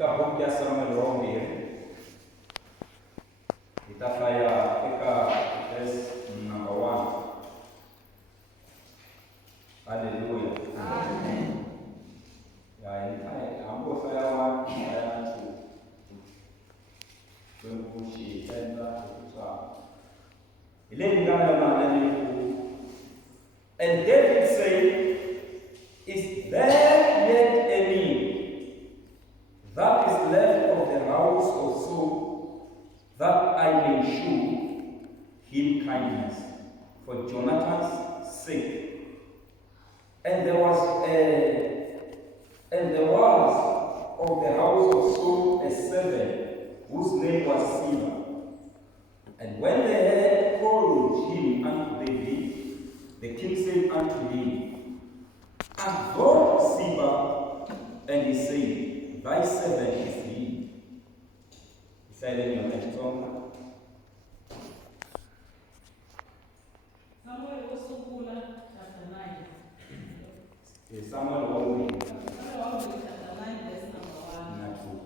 eka book ya Samuel wa vumbirhi hi ta hlaya eka verse number 1. Hallelujah. Amen. I'm going to hlaya 1 hlaya 2 kwenkushi tenda kutswa ile ngana na and David said, is there yet any that is left of the house of Saul, that I may shew him kindness for Jonathan's sake? And there was of the house of Saul a servant whose name was Siba. And when they had called him unto David, the king said unto him, Advocate Siba, and he said, thy servant is he. He said in your next song. Samuel was so chapter 9. Yes, Samuel was chapter 9, verse number 1. Not true.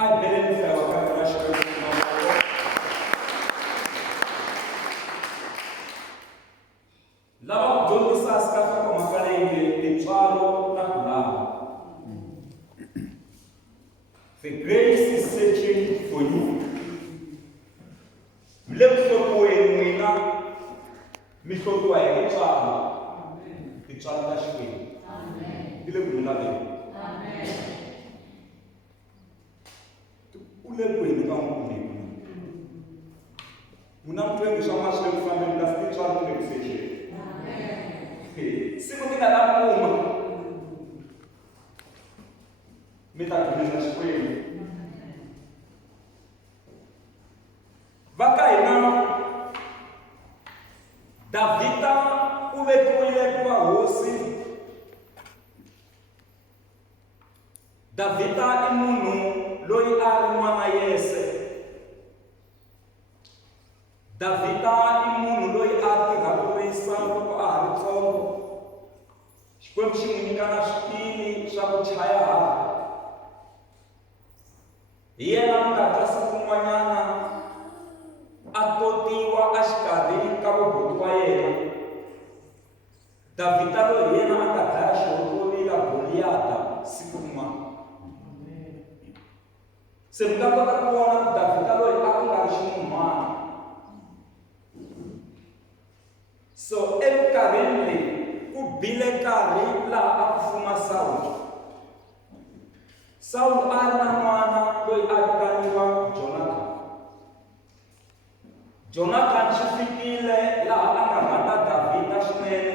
I believe that our God lava kudyondzisa sikafika kwa makalenge tintswalo na kulava. The grace is searching for you. Mlekuhlokweni n'wina mi hlokiwa hi tintswalo. Tintswalo ta Xikwembu. Ti le ku mi laveni. Ulekweni ka Nkulunkulu. Una mtwengi swa mashe ku fambeni kasi tintswalo ti le ku searcheni. Siku ti nga ta kuma mi ta dyondzisa Xikwembu. Va ka hina Davhida u vekiwile ku va hosi. Davhida I munhu loyi a ri n'wana Yese. Davhida I munhu loyi a tirha loko a ha ri ntsongo. Xikwembu xi n'wi nyika na swikili swa ku chaya hala. Hi yena mi nga twa siku n'wanyana a totiwa a xikarhi ka vuboti wa yena. Davhida loyi hi yena a nga dlaya xihotovila Goliyata siku rin'wana. Se mi nga kota ku vona ku Davhida loyi a ku nga ri ximun'wana. So eminkarhini leyi ku bile nkarhi laha a ku fuma Sawule. Sawule a ri na n'wana loyi a vitaniwa Jonathan. Jonathan xi fikile laha a nga rhandza Davhida swinene.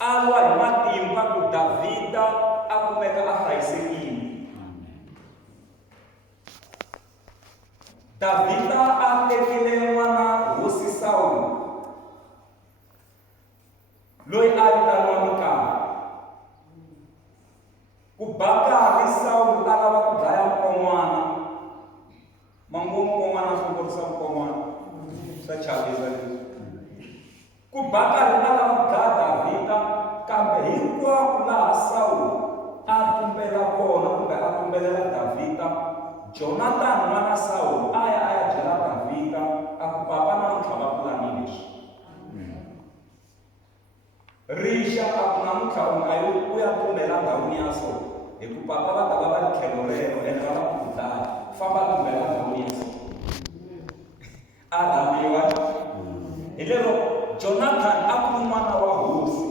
A lwa hi matimba ku Davhida a kumeka a hlayisekile. Davhida a tekile n'wana hosi Sawule loyi a vitaniwa Mikaya. Ku ba nkarhi Sawule a lava ku dlaya nkon'wana. Manguva nkon'wana swi vurisa nkon'wana swa chavisa leswi. Ku ba nkarhi a lava ku dlaya Davhida, kambe hinkwako laha Sawule a tumbela kona kumbe a tumbelela Davhida, Jonathan n'wana Sawule a ya byela Davhida a ku papa namuntlha rixa a ku namuntlha u ya tumbela ndhawini ya so hikuva papa va ta va va ri tlhelo rero ene va va ku dlaya famba tumbela ndhawini ya so a rhamiwa hi lero Jonathan a ku ri n'wana wa hosi.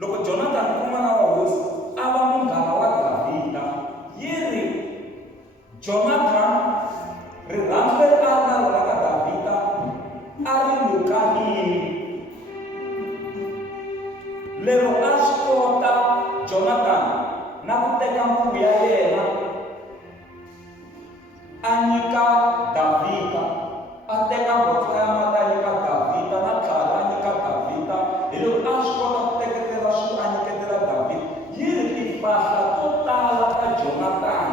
Loko Jonathan ku ri n'wana wa hosi a va munghana wa Davhida. Yi ri Jonathan rirhandzu leri a ri na rona ka Davhida a ri lukanini. Lero a swi kota Jonathan na ku teka mbuku ya yena a nyika Davhida, a teka botlo ya mati a nyika Davhida na tlhari a nyika Davhida. Hi loko a swi kota ku teketela swilo a nyiketela Davhida. Yi ri timpahla to tala ta Jonathan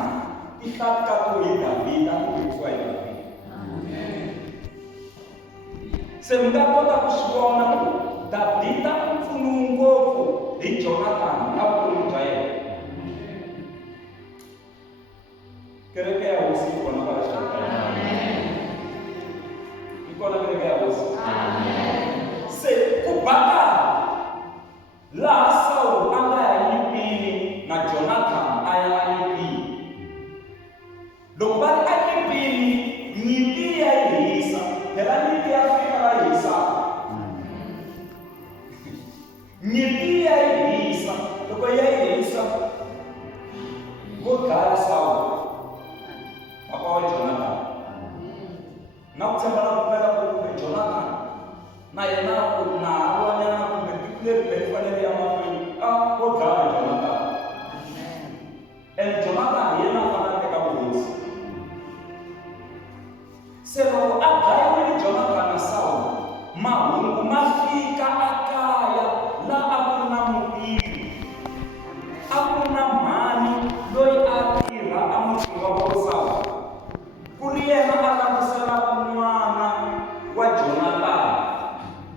ti hlakatiwe hi Davhida ku vekiwa hi Davhida. Se mi nga kota ku swi vona ku Davhida u pfuniwe ngopfu hi Jonathan na vutomi bya yena. Kereke ya hosi yi kona kwala xitalo. Yi kona kereke ya hosi. Se ku baka laha Saul a nga ya nyipini na Jonathan a ya nyipini. Loko va ri a nyipini, nyimpi ya yi hisa, phela nyimpi ya fika ra hisa. Nyimpi ya yi hisa, loko ya yi hisa, vo dlaya Saul, papa wa Jonathan. Na ku tshemba na pfumela ku kumbe Jonathan na yena ku na halwanyana kumbe tiko leri beli fanele ya mahlweni vo dlaya Jonathan. And Jonathan hi yena a fanele a teka vuhosi. Se loko a dlayiwile Jonathan na Saul, mahungu ma fika ekaya laha a ku ri na mutivi, a ku ri na mhani loyi a tirha a mutini wa Saul. Ku ri yena a languselaka n'wana wa Jonathan,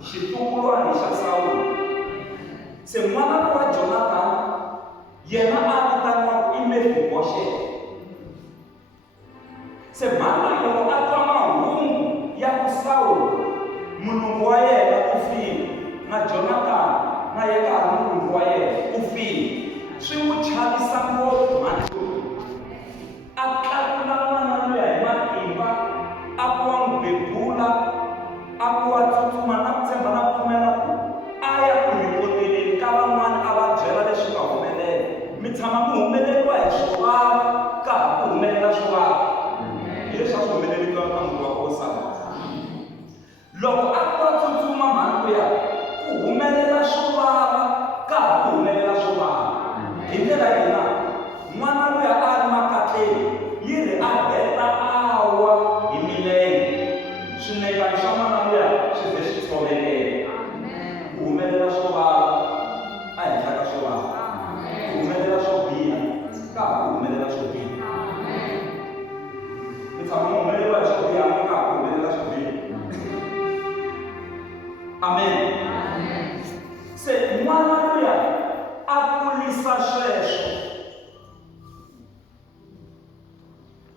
xitukulwana xa Saul. Se n'wana wa Jonathan yena a vitaniwa i Mefiboshet. Se mhani loko a twa mahungu ya ku Saul mulungu wa yena u file na Jonathan na yena a ri mulungu wa yena u file, swi n'wi chavisa ngopfu mhani loyi. A tlakula n'wana luya hi matimba, a ku wa n'wi bebula, a ku wa tsutsuma na ku tshemba na pfumela ku a ya ku ripoteleni ka van'wana a va byela leswi nga humelela. Mi tshama mi humeleriwa hi swivava ka ha ku humelela swivava. Hi leswi a swi humeleliwa ka munhu wa Saul. Loko a ku wa tsutsuma mhani luya ku humelela swivava ka ha ku humelela swivava. Hi ndlela yina n'wana luya a ri makatleni, yi ri a heta a wa hi milenge, swinekani swa n'wana luya swi vhe swi tshovekela. Ku humelela swo vava ehenhla ka swo vava, ku humelela swo biha ka ha ku humelela swo biha. Mi tshama mi humeleriwa hi swo biha ka ha ku humelela swo biha. Amen. Se n'wana luya a kulisa sweswo.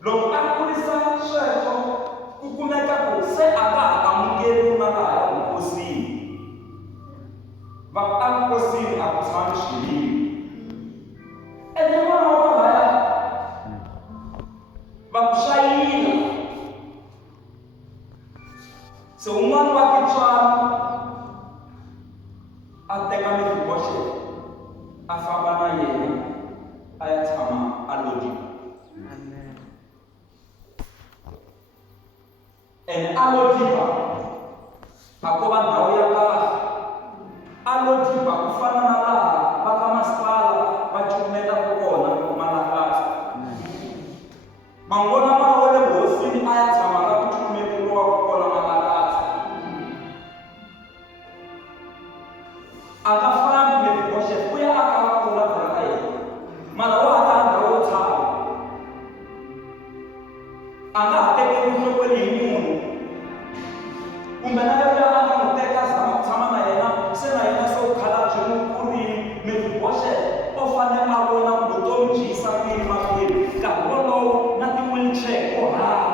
Loko a kurisa sweswo ku kumeka ku se a nga ha amukeriwi na laha vunkosini. Va ku enkosini a ku tshami swiyimo. Ene n'wana wa kwalaya va ku swa yila. Se un'wana wa Tintswalo a teka Mefiboshet a famba na yena a ya tshama a lodini. And a lo diba a ko va ndhawu ya kahle. A lo diba ku fana na laha va ka masipala va cukumetaka kona malakatsi. Mangona ma wa le vuhosini a ya tshama la ku cukumeteriwa kona malakatsi. A nga fambi Mefiboshet ku ya aka va pfuna ka yena, mara wa ha ta ndhawu yo tshama. A nga ha tekeli enhlokweni hi munhu, kumbe na yena a nga n'wi teka zama ku tshama na yena, se na yena se u khalabye n'wi kurile. Mefiboshet u fanele a vona ku vutomi byi yisa ku yini mahlweni, nkarhi wolowo na ti-wheelchair ko hava.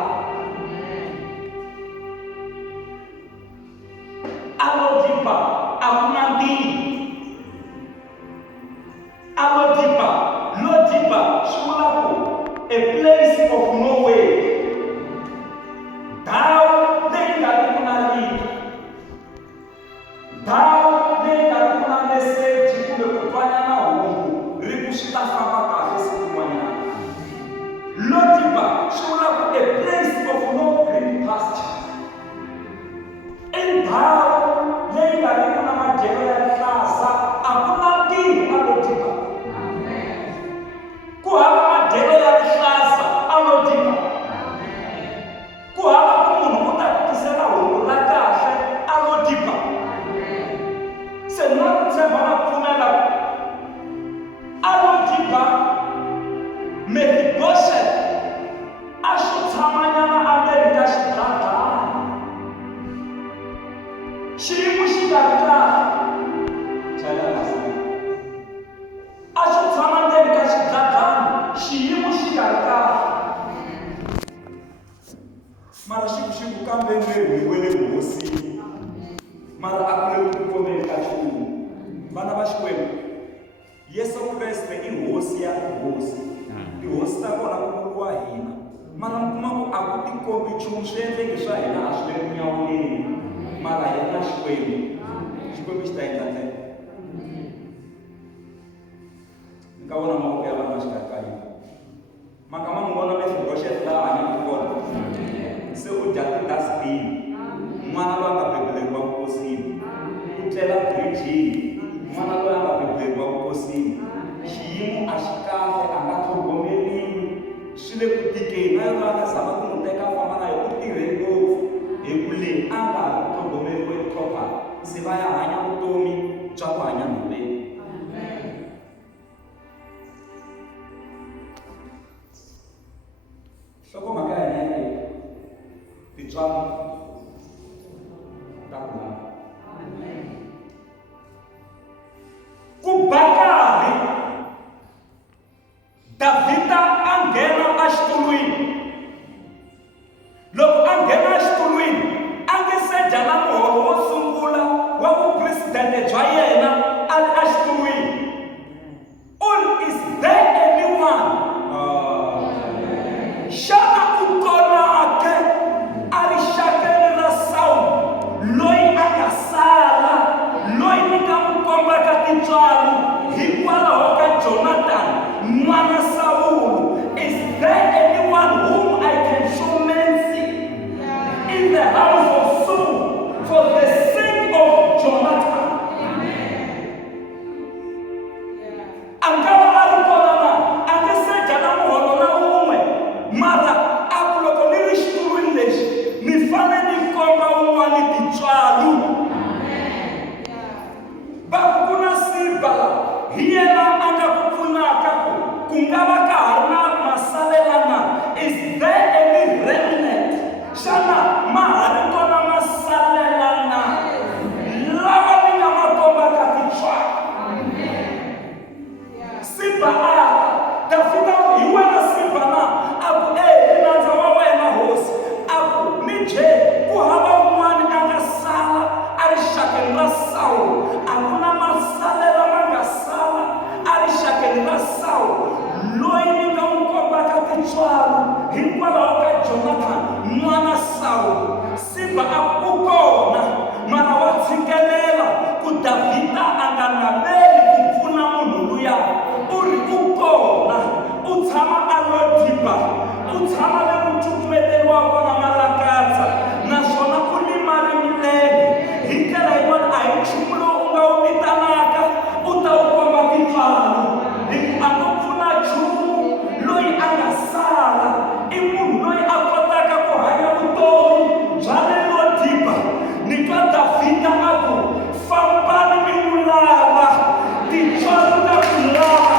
A lo diba a ku Mara xiku kambe miri wele hosi. Mara akule ku komela ka nchumu. Vana va Xikwembu, Yesu Kreste I hosi ya hosi. Tihosi ta kona ku vuriwa hina. Mara mi kuma ku a ku tikombi nchumu swi endleke swa hina a swi le ku nyawuleni. Mara yena Xikwembu. Xikwembu xi ta endla ndlela. Ni ka vona mavoko ya vana xikarhi ka hina. Maka ma n'wi vona Mefiboshethi laha a hanyaka kona. Se u dya ti-dustbin. N'wana loyi a nga bebuleriwa vukosini. U tlela bridgini. N'wana loyi a nga bebuleriwa vukosini. Xiyimo a xi kahle, a nga tlhogomeriwi. Swi le ku tikeni. Na yona a nga zama ku n'wi teka a famba na yona u tirhe ngopfu. Hi ku leyi a nga ha ri ku tlhogomeriwe proper. Se va ya hanya vutomi bya ku hanya nhoveni. Hlokomhaka ya hina leyi tintswalo ta ku lava. Ku bakari Davhida a nghena exitulwini. Loko a nghena exitulwini a nge se dya na muholo wo sungula wa vupresidente bya yena a ri exitulwini. Is there anyone? Xana u kona ke a ri xakeni ra Saul loyi a nga sala, loyi ni nga n'wi kombaka tintswalo hikwalaho ka Jonathan n'wana Saul? Is there anyone whom I can show mercy in the house of Saul for the sake of Jonathan? Angava a ri kona na a nge se dya na muholo na wun'we, mara a ku loko ni ri xitulwini lexi ni fane ni komba wun'wani tintswalo. Va ku na Sibala hi yena a nga ku pfunaka ku nga va ka ha ri na masalelana. Is there any remnant? Xana ma ha ri kona masalelana lava ni nga ma kombaka tintswalo? Siba Davhida hi wena Siba na a ku nandza wa wena hosi. A ku ni bye ku hava un'wana a nga sala a ri xakeni ra Saul. A ku na masalela ma nga sala a ri xakeni ra Saul loyi ni nga n'wi kombaka tintswalo hikwalaho ka Jonathan n'wana Saul. Siba a ku kona, mara wa tshikelela ku Davhida a nga naveli ku pfuna munhu luya. U ri u kona, u tshama a lo diba, u tshama le ku cukumeteriwa kona malakatsa, naswona u limale milenge. Hi ndlela yin'wana a hi nchumu lowu u nga wu vitanaka u ta wu komba tintswalo. Hi ku a ngo pfuna nchumu loyi a nga sala. I munhu loyi a kotaka ku hanya vutomi bya le lo diba. Ni twa Davhida a ku fambani mi n'wi lava, tintswalo ta ku lava.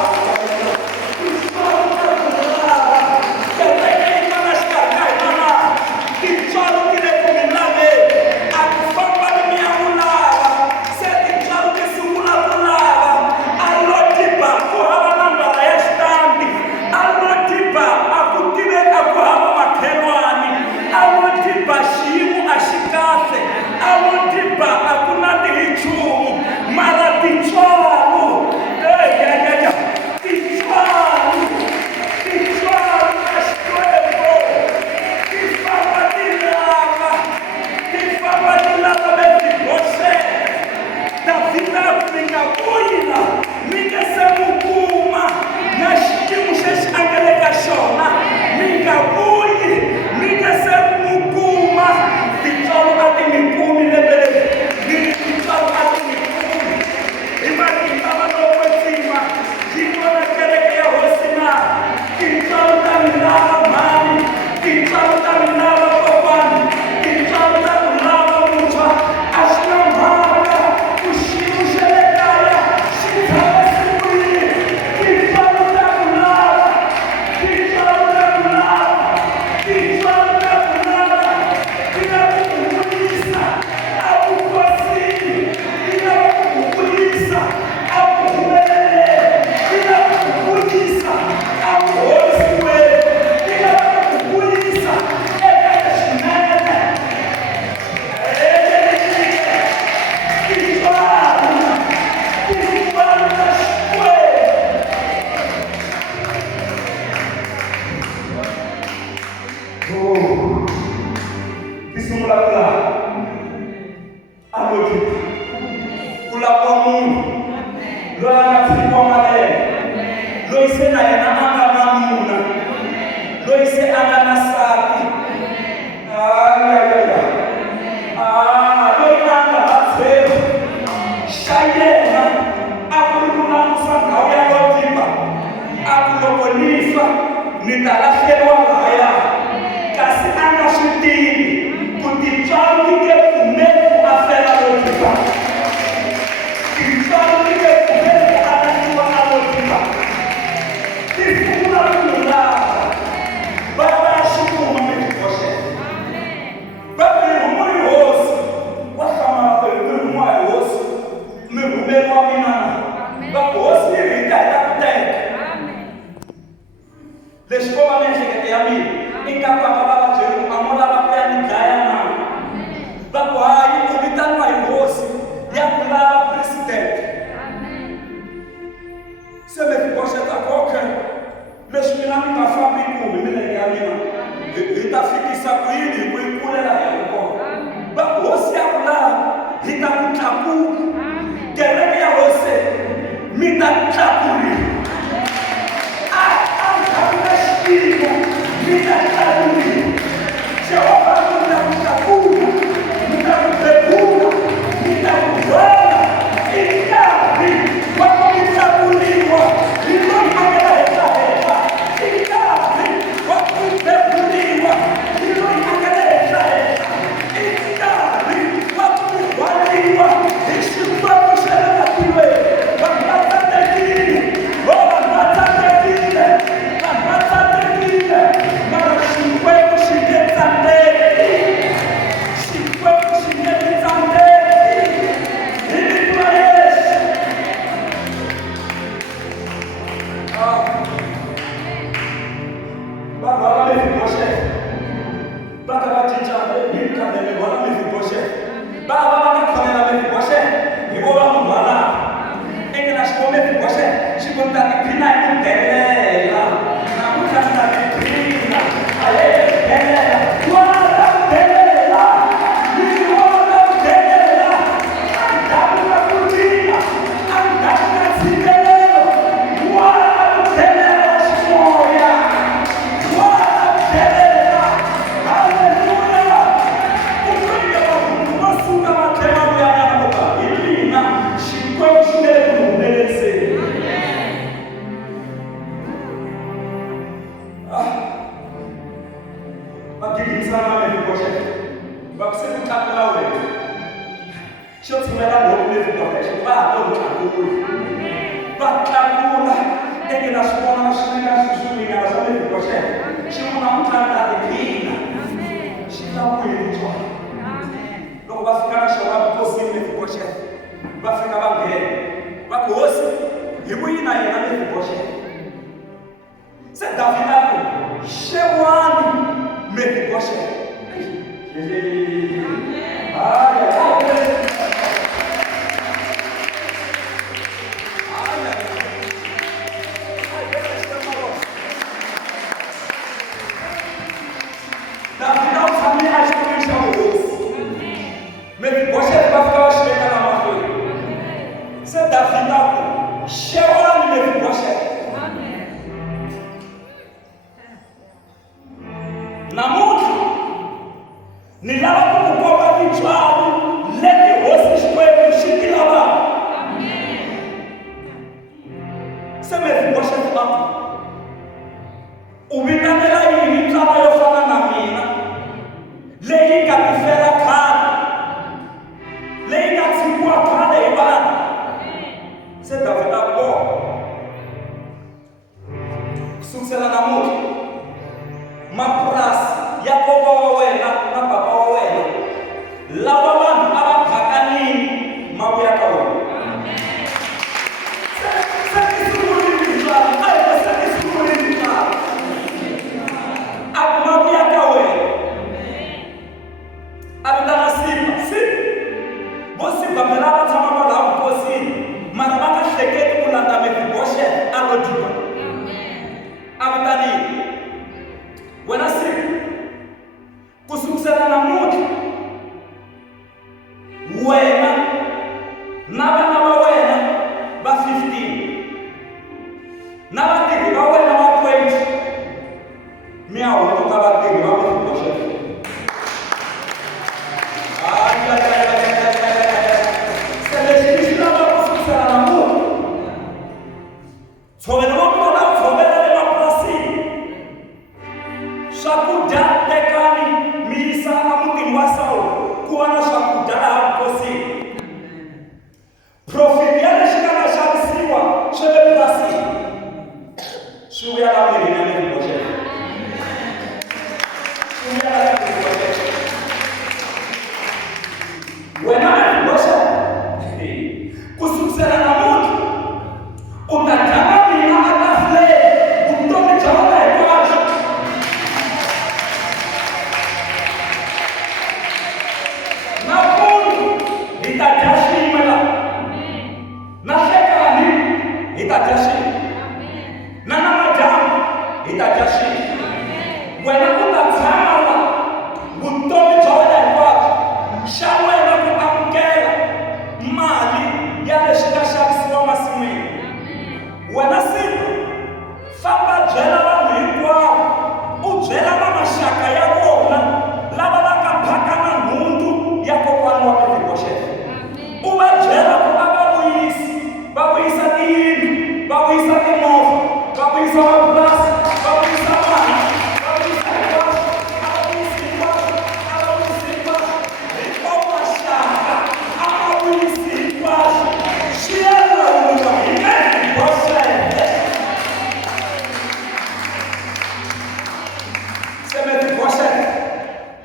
Kusukisana na muti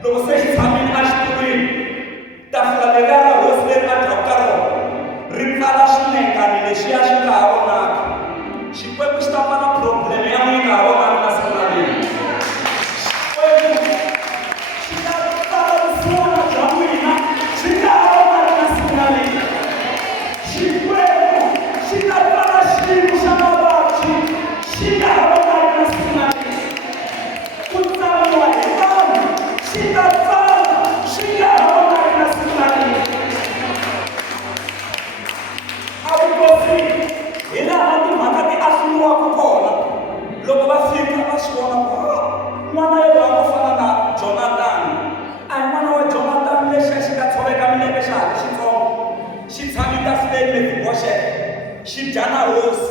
loko se xi tshamile exitulwini tafula leri ra hosi leri a dyaka ka rona ri pfala swinengani lexiya xi nga ha vonaki xikwembu xi ta pfala problem ya n'wina nga ha vonaki na siku na leni xikwembu xi ta pfala vusiwana bya n'wina xi nga ha vonaki na siku na leni xikwembu xi ta pfala xiyimo xa mavabyi xi nga ha vonaki na siku na leni ku tsariwa hi vanhu xi ta pfala xi nga ha vonaki na siku na leni a vukosi hi laha timhaka ti ahluriwaka kona loko va fika va swi vona ku n'wana yelwa ku fana na Jonathan a hi n'wana wa Jonathan lexi xi nga tshoveka milenge xa ha ri xitsongo xi tshame tafuleni Mefiboshefe xi dya na hosi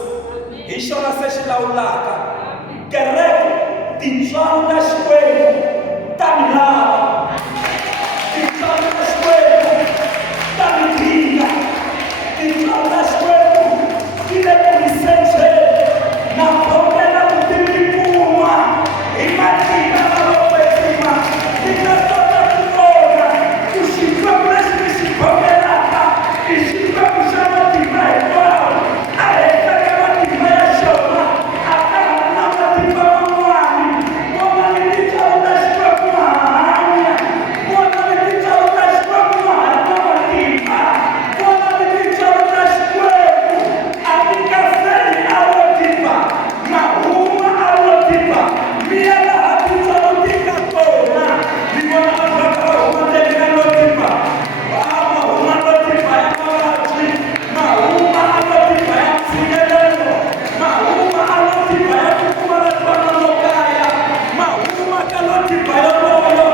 hi xona se xi lawulaka kereke tintswalo ta Xikwembu ta mi lava tintswalo ta Xikwembu ta mi dinga tintswalo ta Xikwembu ti le ku mi senceni na khongela ku ti mi kuma hi matimba lamo kwetsima ti nga kota ku vona ku Xikwembu lexi mi xi khongelaka i Xikwembu xa matimba hinkwawo a henhla ka matimba ya xona a ka ha ri na matimba man'wani vona mi tintswalo ta Xikwembu ma hanya vona mi tintswalo ta Xikwembu ma ha ri na matimba vona mi tintswalo ta Xikwembu a ti kafeli a wo tipa mahuma a wo tipa mi ya laha tintswalo ti nga kona mi vona vavaka va huma ndeni ka no tipa mahuma no tipa ya mavabyi mahuma a no tipa ya mfikelelo mahuma a no tipa ya ku pfumala ntwanano kaya mahuma ka no tipa yoloyo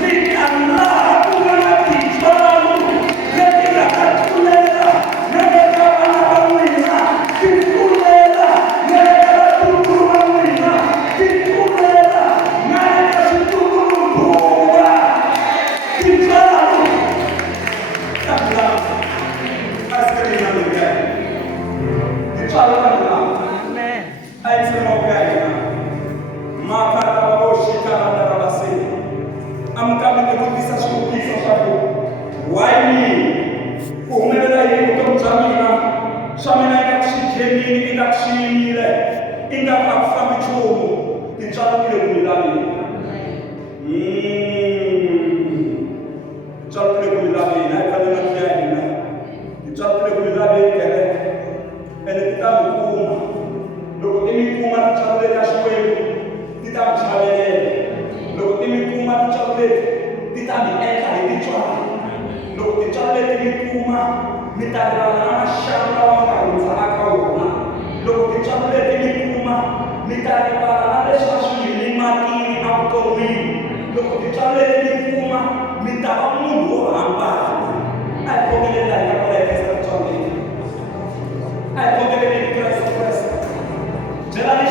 mi ta laha ku nga na tintswalo leti nga ta tlulela na le ka vana va n'wina ti tlulela na le ka vatukulu va n'wina ti tlulela na le ka switukulubunga tintswalo ta milama a sikelina loya tintswalo ta milama a yi tshama ku ya hina makata va vo xikana na ravaseni amukami ni vutisa swivutiso swa ku why me ku humelela yini vutomi bya mina swa mina eka ku swi dlemini i nga ku swi yimile i nga ku a ku fambi nchumu tintswalo ti le ku milaveni tintswalo ti le ku milaveni a hi fanele ku ya hina tintswalo ti le ku milaveni kereke ene ti ta mi kuma loko ti mi kuma tintswalo leti ka Xikwembu ti ta mi chavelela loko ti mi kuma tintswalo leti ti ta mi endla hi tintswalo loko tintswalo leti mi kuma mi ta rivala na maxava lawa mi nga hundza aka wona loko tintswalo leti mi kuma mi ta rivala na leswi va swi yini matini evuton'wini loko tintswalo leti mi kuma mi ta va munhu wo hambana a hi khomelela hi ka korekesa tintswalo leti a hi khomeleleni Kreste byela ni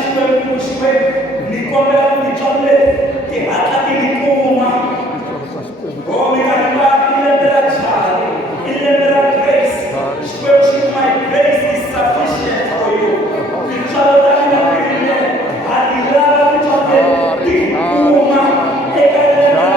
Xikwembu ni kombela ku tintswalo leti ti hatla ti mi kuma mi nga rivali i lembe ra chali i lembe ra grace Xikwembu xi my grace is sufficient for you tintswalo ta mina tirile a ti lava tintswalo leti ti kuma eka lembe ra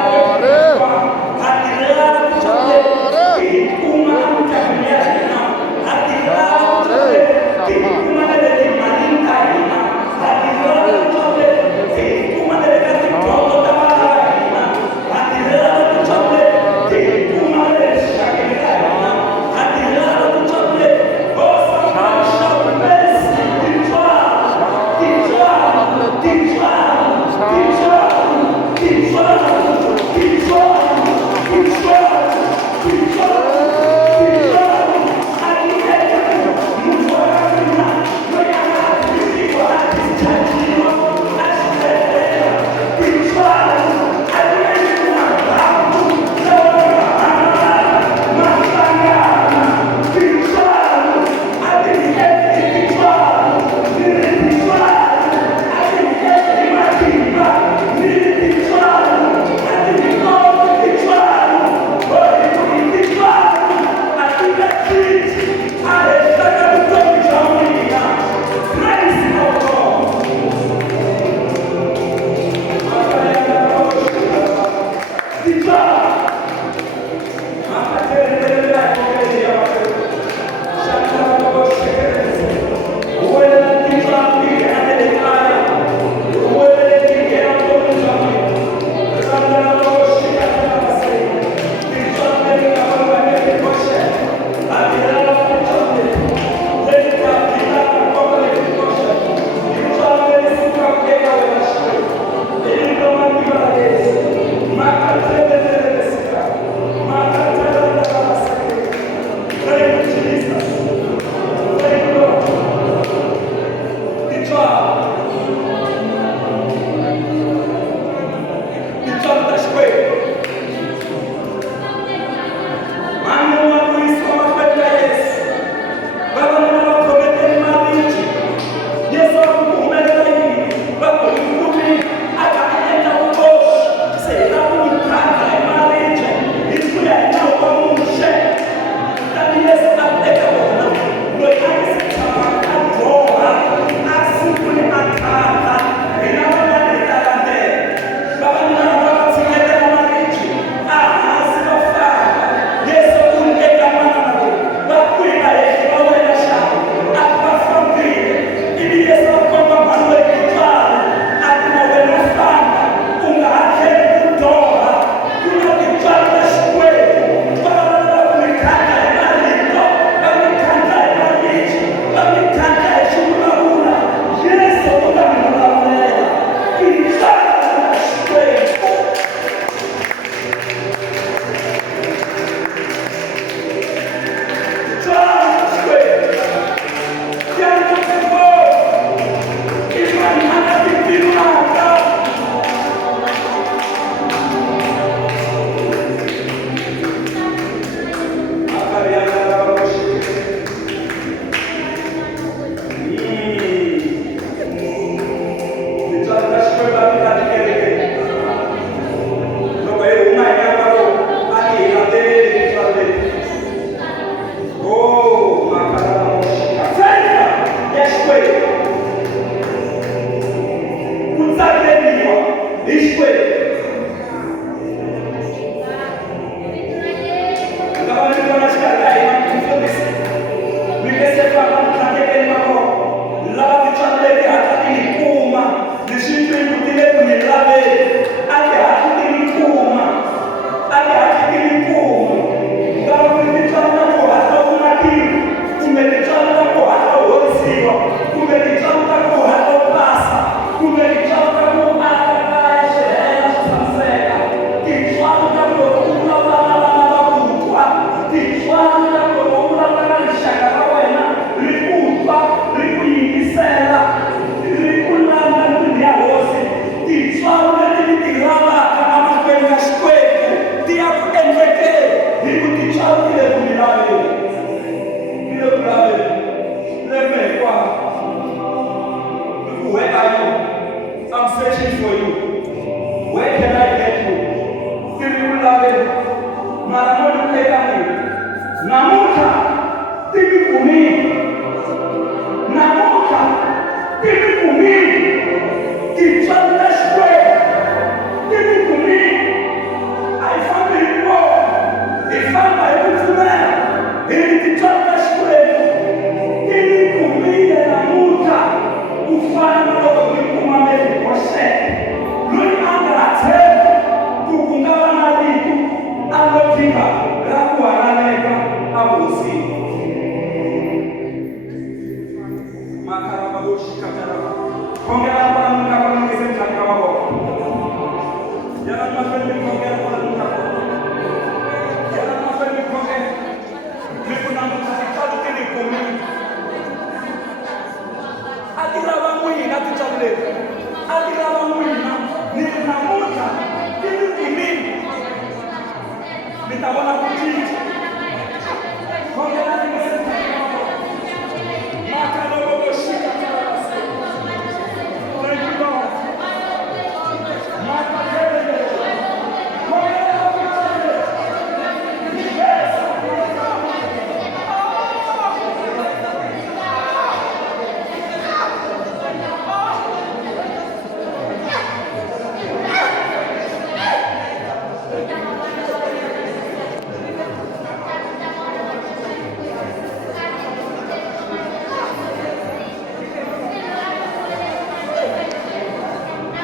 Nitaona kutii